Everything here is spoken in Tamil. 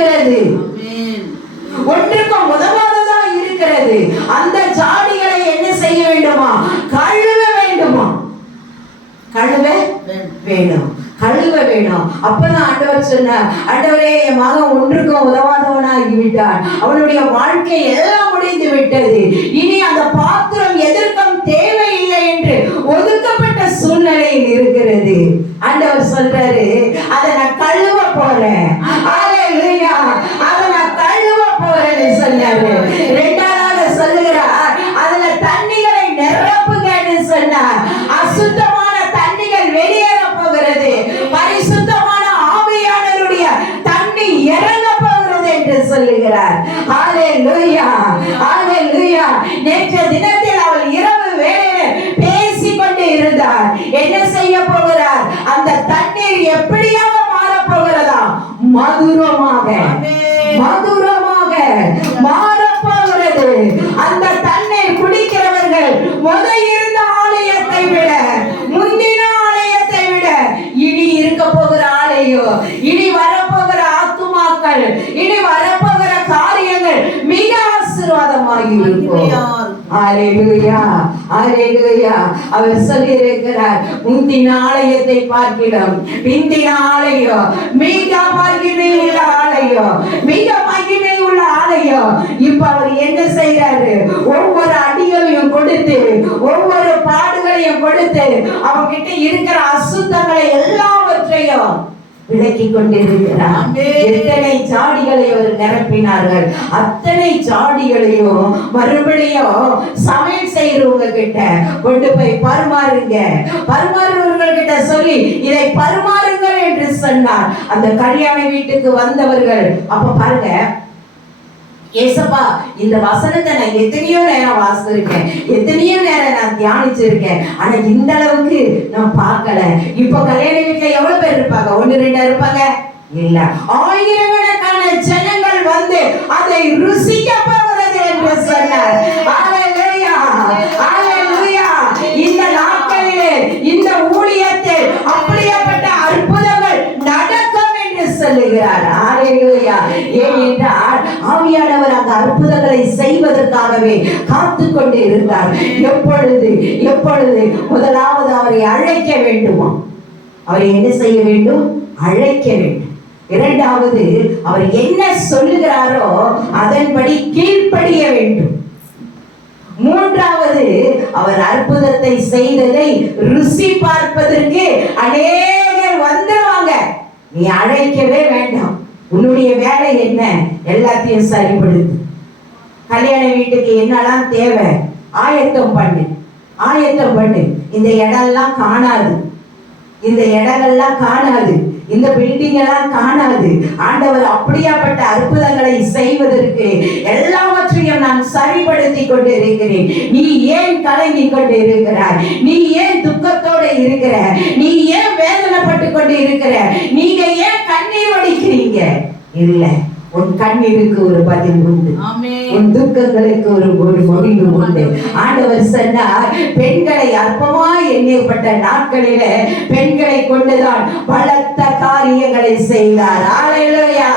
இருக்கிறது, ஒன்றுக்கும் உதவாததா இருக்கிறது. அந்த ஜாடிகளை என்ன செய்ய வேண்டுமா? கழுவ வேண்டுமா? கழுவ வேணும், கழுவ வேணும். அப்பதான் ஆண்டவர் சொன்னார், ஆண்டவரே என் மகன் ஒன்றுக்கும் உதவாதவனாகி விட்டான், அவனுடைய வாழ்க்கை எல்லாம் முடிந்து விட்டது, இனி அந்த பாத்திரம் எதற்கும் தேவையில்லை என்று ஒதுக்கப்பட்ட சூழ்நிலையில் இருக்கிறது. ஆண்டவர் சொல்றாரு, அதை நான் கழுவ போறேன். ஹல்லேலூயா, அதை நான் கழுவ போறேன்னு சொன்னாரு. இரண்டாவது சொல்லுகிறார், அதுல தண்ணிகளை நிரப்புங்கன்னு சொன்னார். அசுத்தமான தண்ணிகள் வெளியேற போகிறது, பரிசுத்தமான ஆவியானவருடைய தண்ணி இறங்க போகிறது என்று சொல்லுகிறார். ஹல்லேலூயா, ஹல்லேலூயா. நேற்று தினத்தில் அவள் இரவு வேளையில் பேசிக்கொண்டு இருந்தார். என்ன செய்ய போகிறார்? அந்த தண்ணீர் எப்படியாக மாற போகிறதா? மதுரமாக, மதுரமாக மாற போகிறது. அந்த தண்ணீர் குடிக்கிறவர்கள் முதல் இருந்த ஆலயத்தை விட, முந்தின ஆலயத்தை விட, இனி இருக்க போகிற ஆலயம், இனி வரப்போகிற ஆத்துமாக்கள், இனி வரப்போகிற காரியங்கள் மிக ஆசீர்வாதமாகி இருக்கும். ஹல்லேலூயா, ஹல்லேலூயா. அவர் சொல்லி இருக்கிறார், முந்தின ஆலயத்தை பார்க்கிறோம், பிந்தின ஆலயம் மிக மகிமை உள்ள ஆலயம், மிக மகிமை உள்ள ஆலயம். இப்ப அவர் என்ன செய்யறாரு? ஒவ்வொரு அடிகளையும் கொடுத்து, ஒவ்வொரு பாடுகளையும் கொடுத்து, அவங்க கிட்ட இருக்கிற அசுத்தங்களை எல்லாவற்றையும் விலக்கி கொண்டிருக்கிறார். எத்தனை சாடிகளை அவர் நிரப்பினார்கள், அத்தனை சாடிகளையும் மறுபடியும் சமையல் செய்யறவங்க கிட்ட கொண்டு போய் பரிமாறுங்க, பரிமாறுவர்கள் கிட்ட சொல்லி இதை பரிமாறுங்கள் என்று சொன்னார். அந்த கல்யாண வீட்டுக்கு வந்தவர்கள் அப்ப பாருங்க, ஏசப்பா இந்த வசனத்தை நான் எத்தனையோ நேரம் வாசிச்சிருக்கேன், எத்தனையோ நேரம் நான் தியானிச்சிருக்கேன், ஆனா இந்த அளவுக்கு நான் பார்க்கல. இப்ப கல்யாண வீட்டுல எவ்வளவு பேர் இருப்பாங்க? 1-2 இருப்பாங்க இல்ல, ஆயிரக்கணக்கான ஜனங்கள் வந்து அதை ருசிக்க போகிறது என்று சொன்னார். ஹல்லேலூயா, ஹல்லேலூயா. இந்த நாட்களிலே இந்த ஊழியத்தில் அப்படிப்பட்ட அற்புதங்கள் நடக்கும் என்று சொல்லுகிறார். ஹல்லேலூயா. ஏனென்றால் ஆவியானவர் அந்த அற்புதங்களை செய்வதற்காகவே காத்து கொண்டு இருந்தார். எப்பொழுது எப்பொழுது முதலாவது அவரை அழைக்க வேண்டுமா? அவரை என்ன செய்ய வேண்டும்? அழைக்க வேண்டும். இரண்டாவது அவர் என்ன சொல்லுகிறாரோ அதன்படி கீழ்ப்படிய வேண்டும். மூன்றாவது அவர் அற்புதத்தை செய்ததை ருசி பார்ப்பதற்கு அநேகர் வந்துருவாங்க. நீ அழைக்கவே வேண்டாம், உன்னுடைய வேலை என்ன? எல்லாத்தையும் சரிப்படுத்து. கல்யாண வீட்டுக்கு என்னெல்லாம் தேவை ஆயத்தம் பண்ணு, ஆயத்தம் பண்ணு. இந்த இடம்லாம் காணாது, இந்த இடங்கள்லாம் காணாது, இந்த பில்டிங் எல்லாம் காணாது. ஆண்டவர் அப்படியாப்பட்ட அற்புதங்களை செய்வதற்கு எல்லாவற்றையும் நான் சரிப்படுத்தி கொண்டு இருக்கிறேன். நீ ஏன் கலங்கி கொண்டு இருக்கிறாய்? நீ ஏன் துக்கத்தோடு இருக்கிற? நீ ஏன் வேதனைப்பட்டு கொண்டு இருக்கிற? நீங்க ஏன் கண்ணீர் வடிக்கிறீங்க? இல்ல, உன் கண்ணீருக்கு ஒரு பதில் உண்டு, உன் துக்கங்களுக்கு ஒரு முடிவு உண்டு. ஆண்டவர் சொன்னார், பெண்களை அற்பமாய் எண்ணப்பட்ட நாட்களில பெண்களை கொண்டுதான் பலத்த காரியங்களை செய்தார். ஹல்லேலூயா.